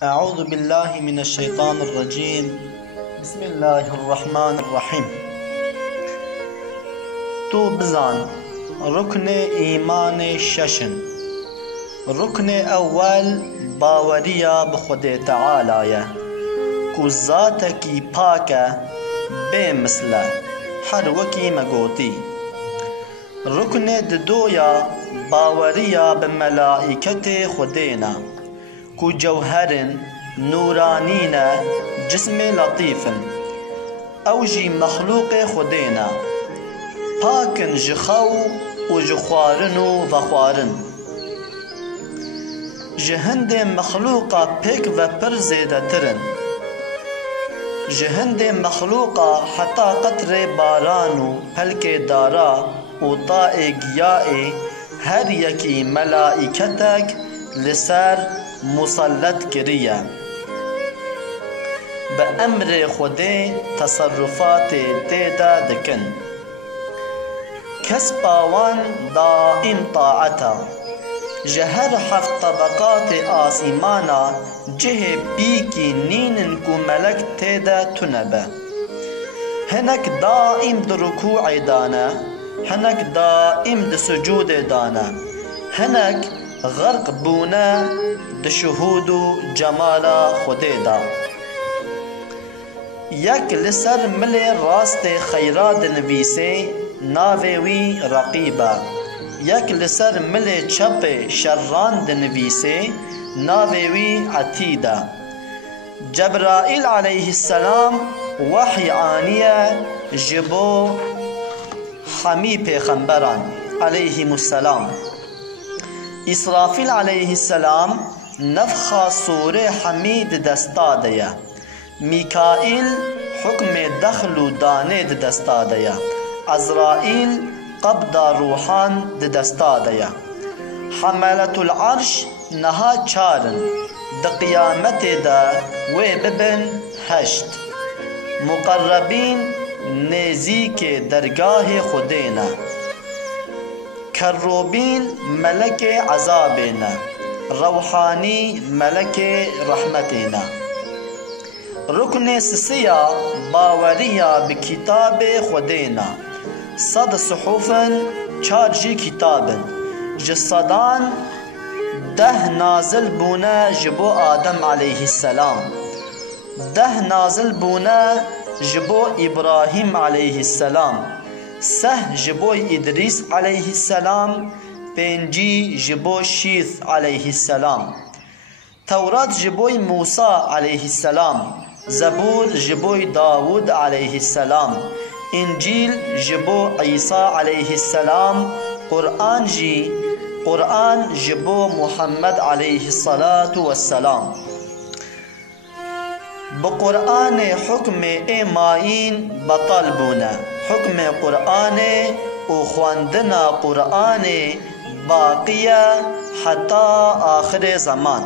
अऊज़ु बिल्लाहि मिनश्शैतानिर्रजीम बिस्मिल्लाहिर्रहमानिर्रहीम। तो बजान रुकने ईमान शशन रुकने अव्वल बावरिया बखुदे तआला कु ज़ात की पाका बेमिसला हर वकी मगोती। रुकने दोया बावरिया बमलाइकते खुदेना कु जौहरन नूरानीन जिस्म लतीफ़न औजी मखलूक खुदेना पाकन जखौ व जख्वारन व ख्वारन जहंद मखलूका पिक व पर ज़ेदतरन जहंद मखलूका हता कतरे बारानु फलके दारा उताए गियाए हर यकी मलाइकतक लसर मुसल्लत करिया बअम्र खुदे तसर्रुफात तेदा दकन कस पावन दाइम ताअता जहर हफ्त तबकात आसिमाना जह पी की नीन को मलक तेदा तुनबा हनक दाइम दरुकू दाना हनक दाइम दसजूद दाना हनक गर्क बूना दशहूदु जमाला खुदेदा यक लसर मिले रास्ते खैरात नवीसे नावेवी रकीबा यक लसर मिले छपे शर्रान दनवीसे नावेवी अतीदा जब्राइल अलैहिस्सलाम वही आनिया जबो हमी पैगंबरान अलैहिमुस्सलाम इसराफिल अलैहिस्सलाम नफ़ख़ा सूर हमीद दस्ता दया मिकाइल हुक्म दखलु दाने दस्ता दया अज़राइल कब्दा रूहान दस्ता दया हमलतुल अर्श नहा चारन द क़ियामत दा वे बिबन हश्त मुक़र्रबीन नेज़ी के दरगाह खुदेना खर्रोबीन मलक अज़ाबेना रूहानी मलक रहमतेना रुकने सिया बावरिया बिकिताब खुदेना सद सुहुफन चार्जी किताबन जसदान दह नाज़िल बूना जबो आदम अलैहिस्सलाम दह नाज़िल बूना जबो इब्राहिम अलैहिस्सलाम सह जबो इदरीस अलैहिस्सलाम पेंजी जबो शीथ अलैहिस्सलाम तौरात जबो मूसा अलैहिस्सलाम ज़बूर जबो दाऊद अलैहिस्सलाम इंजील जबो ईसा अलैहिस्सलाम कुरान जबो मुहम्मद अलैहिस्सलातु वस्सलाम बकुरान हुक्म ए माइन बतल बुना हुक्म कुरान ओ ख्वांदना कुरान बाकिया हता आखिर ज़मान।